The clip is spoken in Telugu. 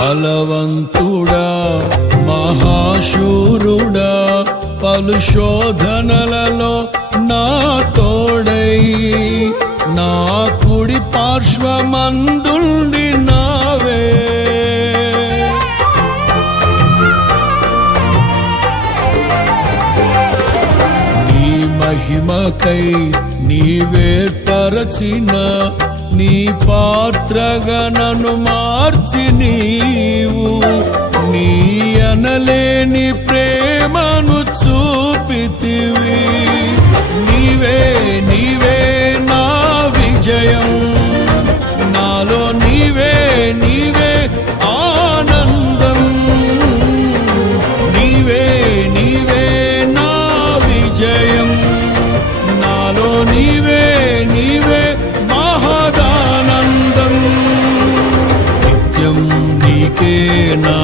బలవంతుడా మహాశూరుడా పలు శోధనలలో నా తోడై నా కుడి పార్శ్వమందుండి నావే నీ మహిమకై నీవేర్పరచిన నీ పాత్రగా నన్ను మార్చి నీవు నీ అనలేని ప్రేమను చూపితివి నీవే నీవే నా విజయం నాలో నీవే నీవే ఆనందం నీవే నీవే నా విజయం నాలో నీవే నీవే మహదానందం నిత్యం నీకే నా